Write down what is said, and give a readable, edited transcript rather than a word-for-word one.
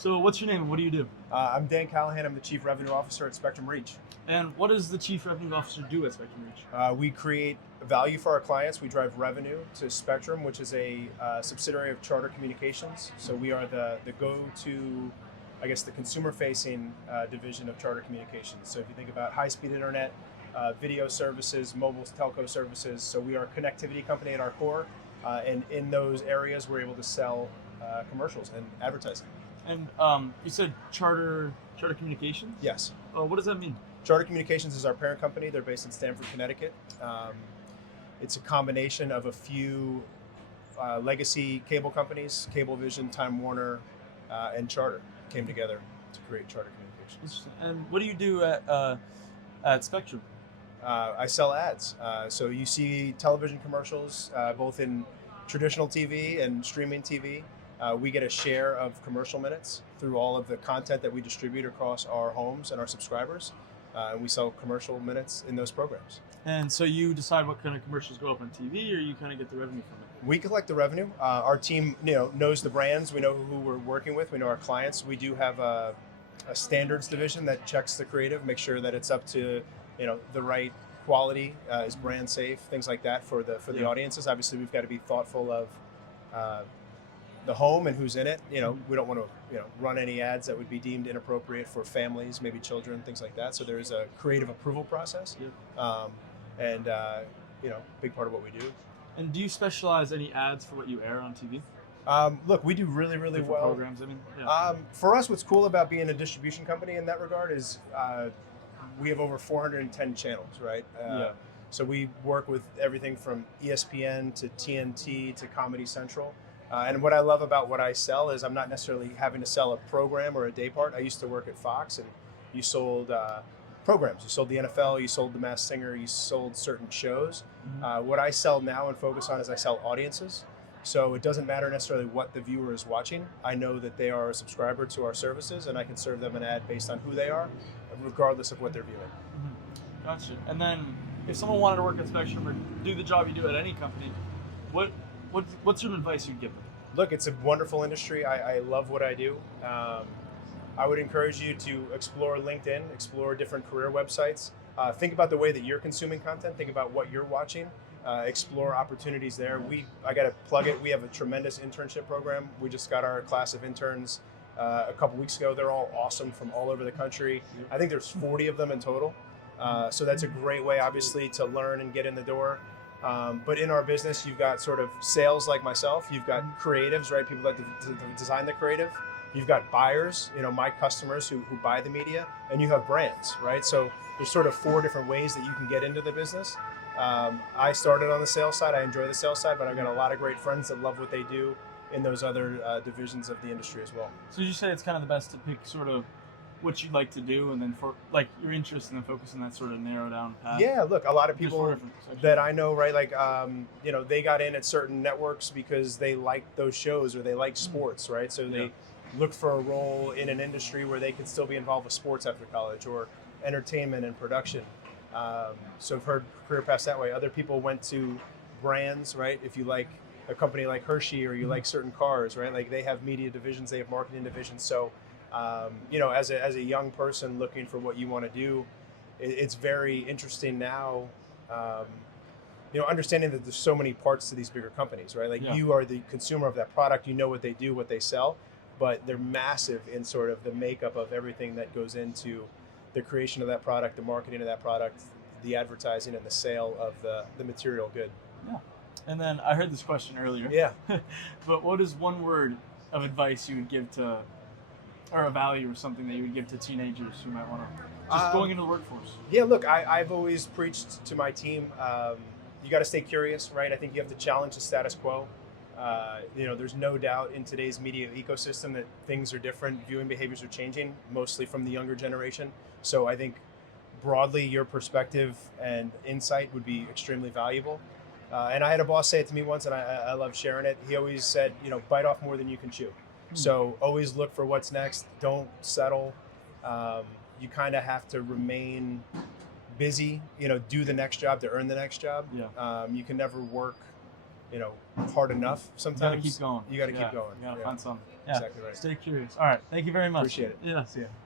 So what's your name and what do you do? I'm Dan Callahan. I'm the Chief Revenue Officer at Spectrum Reach. And what does the Chief Revenue Officer do at Spectrum Reach? We create value for our clients. We drive revenue to Spectrum, which is a subsidiary of Charter Communications. So we are the go-to, I guess, the consumer-facing division of Charter Communications. So if you think about high-speed internet, video services, mobile telco services, so we are a connectivity company at our core. And in those areas, we're able to sell commercials and advertising. And you said Charter Communications? Yes. What does that mean? Charter Communications is our parent company. They're based in Stamford, Connecticut. It's a combination of a few legacy cable companies, Cablevision, Time Warner, and Charter came together to create Charter Communications. And what do you do at Spectrum? I sell ads. So you see television commercials, both in traditional TV and streaming TV. We get a share of commercial minutes through all of the content that we distribute across our homes and our subscribers. And we sell commercial minutes in those programs. And so you decide what kind of commercials go up on TV, or you kind of get the revenue from it? We collect the revenue. Our team, knows the brands. We know who we're working with. We know our clients. We do have a standards division that checks the creative, makes sure that it's up to, the right quality, is brand safe, things like that for the audiences. Obviously, we've got to be thoughtful of the home and who's in it. We don't want to run any ads that would be deemed inappropriate for families, maybe children, things like that. So there is a creative approval process, and big part of what we do. And do you specialize any ads for what you air on TV? Look, we do really Different well. programs, I mean. Yeah. For us, what's cool about being a distribution company in that regard is we have over 410 channels, right? So we work with everything from ESPN to TNT to Comedy Central. And what I love about what I sell is I'm not necessarily having to sell a program or a day part. I used to work at Fox, and you sold programs. You sold the NFL, you sold The Masked Singer, you sold certain shows. What I sell now and focus on is I sell audiences. So it doesn't matter necessarily what the viewer is watching. I know that they are a subscriber to our services, and I can serve them an ad based on who they are, regardless of what they're viewing. Gotcha. And then if someone wanted to work at Spectrum or do the job you do at any company, what's some advice you'd give them? Look, it's a wonderful industry. I love what I do. I would encourage you to explore LinkedIn, explore different career websites. Think about the way that you're consuming content. Think about what you're watching. Explore opportunities there. I got to plug it. We have a tremendous internship program. We just got our class of interns a couple weeks ago. They're all awesome from all over the country. I think there's 40 of them in total. So that's a great way, obviously, to learn and get in the door. But in our business, you've got sort of sales like myself. You've got creatives, right? People that design the creative. You've got buyers, my customers who buy the media, and you have brands, right? So there's sort of 4 different ways that you can get into the business. I started on the sales side. I enjoy the sales side, but I've got a lot of great friends that love what they do in those other divisions of the industry as well. So you say it's kind of the best to pick sort of what you'd like to do, and then for like your interest, and then focus on that sort of narrow down path. Yeah, look, a lot of people that I know, right? Like, they got in at certain networks because they like those shows or they like sports, right? So they look for a role in an industry where they can still be involved with sports after college or entertainment and production. So I've heard career paths that way. Other people went to brands, right? If you like a company like Hershey or you like certain cars, right? Like they have media divisions, they have marketing divisions. So as a young person looking for what you want to do, it's very interesting now, understanding that there's so many parts to these bigger companies, right? Like you are the consumer of that product, you know what they do, what they sell, but they're massive in sort of the makeup of everything that goes into the creation of that product, the marketing of that product, the advertising and the sale of the material good. Yeah. And then I heard this question earlier. Yeah. But what is one word of advice you would give to, or a value or something that you would give to teenagers who might want to just going into the workforce? Yeah, look, I've always preached to my team, you got to stay curious, right? I think you have to challenge the status quo. There's no doubt in today's media ecosystem that things are different. Viewing behaviors are changing, mostly from the younger generation. So I think broadly your perspective and insight would be extremely valuable. And I had a boss say it to me once, and I love sharing it. He always said, bite off more than you can chew. So always look for what's next. Don't settle. You kind of have to remain busy, do the next job to earn the next job. You can never work hard enough. Sometimes You gotta keep going. You got to keep going. You gotta Yeah. find something. Yeah. Exactly right. Stay curious. All right. Thank you very much. Appreciate it. Yeah. See ya.